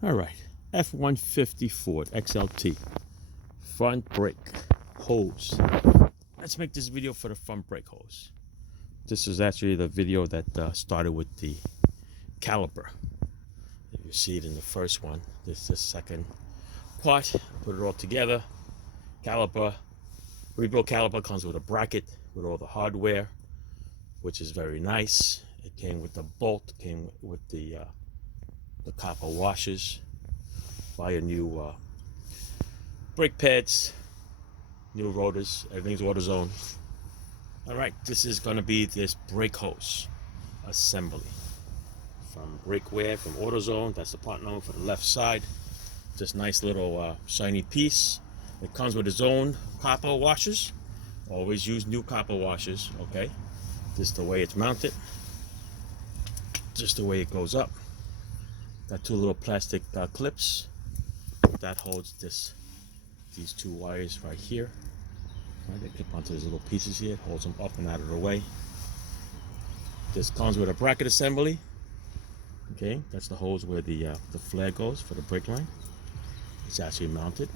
All right, F150 Ford XLT front brake hose. Let's make this video for the front brake hose. This is actually the video that started with the caliper. If you see it in the first one, this is the second part. Put it all together. Caliper, rebuilt caliper comes with a bracket with all the hardware, which is very nice. It came with the bolt, came with the copper washers. Buy a new brake pads, new rotors, everything's AutoZone. All right, this is gonna be this brake hose assembly from Brakeware, from AutoZone. That's the part number for the left side. This nice little shiny piece. It comes with its own copper washers. Always use new copper washers, okay? This is the way it's mounted. Just the way it goes up. Got two little plastic clips that holds these two wires right here. Right, they clip onto these little pieces here. It holds them up and out of the way. This comes with a bracket assembly. Okay, that's the hose where the flare goes for the brake line. It's actually mounted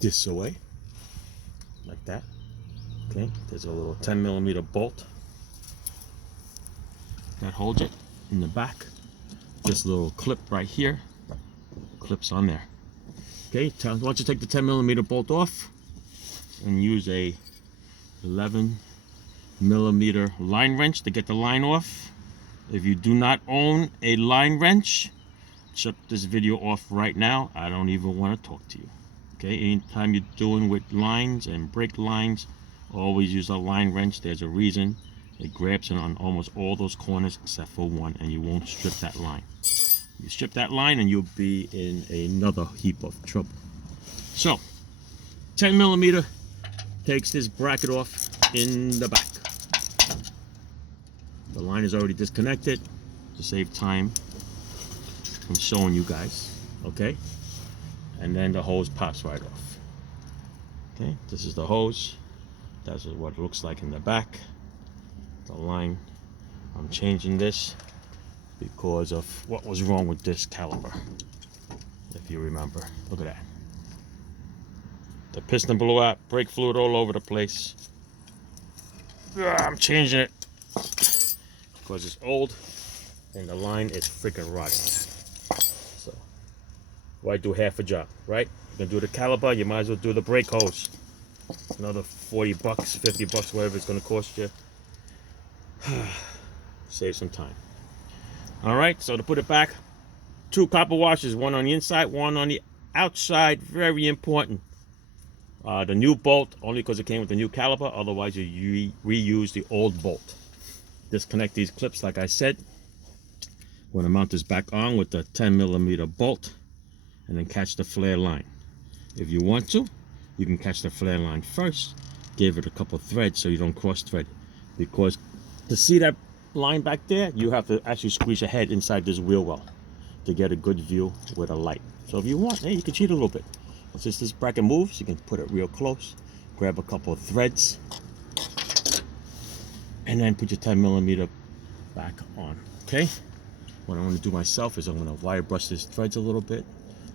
this way, like that. Okay, there's a little 10mm bolt that holds it in the back. This little clip right here clips on there. Okay, once you take the 10mm bolt off and use a 11mm line wrench to get the line off. If you do not own a line wrench, shut this video off right now. I don't even want to talk to you. Okay, anytime you're doing with lines and brake lines, always use a line wrench. There's a reason. It grabs it on almost all those corners except for one, and you won't strip that line. You strip that line and you'll be in another heap of trouble. So 10mm takes this bracket off in the back. The line is already disconnected to save time from showing you guys, okay? And then the hose pops right off. Okay, this is the hose. That's what it looks like in the back. The line, I'm changing this because of what was wrong with this caliper, if you remember. Look at that. The piston blew out, brake fluid all over the place. I'm changing it because it's old and the line is freaking rotten. So, why do half a job, right? You're gonna do the caliper, you might as well do the brake hose. Another 40 bucks, 50 bucks, whatever it's gonna cost you. Save some time. All right, so to put it back, two copper washers, one on the inside, one on the outside. Very important. The new bolt, only because it came with the new caliper, otherwise you reuse the old bolt. Disconnect these clips like I said. We're gonna mount this back on with the 10mm bolt and then catch the flare line. If you want to, you can catch the flare line first, give it a couple threads so you don't cross thread, because to see that line back there, you have to actually squeeze your head inside this wheel well to get a good view with a light. So if you want, hey, you can cheat a little bit. Since this bracket moves, you can put it real close, grab a couple of threads, and then put your 10mm back on, okay? What I'm gonna do myself is I'm gonna wire brush these threads a little bit,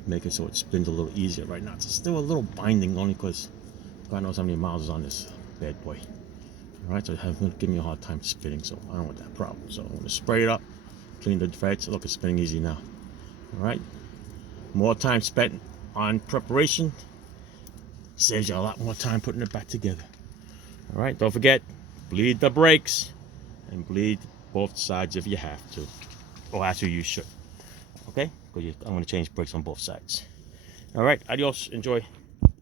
make it so it spins a little easier. Right now it's still a little binding, only because God knows how many miles is on this bad boy. All right, so it has given me a hard time spinning, so I don't want that problem. So I'm gonna spray it up, clean the threads. Look, it's spinning easy now. All right, more time spent on preparation saves you a lot more time putting it back together. All right, don't forget, bleed the brakes and bleed both sides if you have to, or actually you should. Okay, because I'm going to change brakes on both sides. All right, adios, enjoy.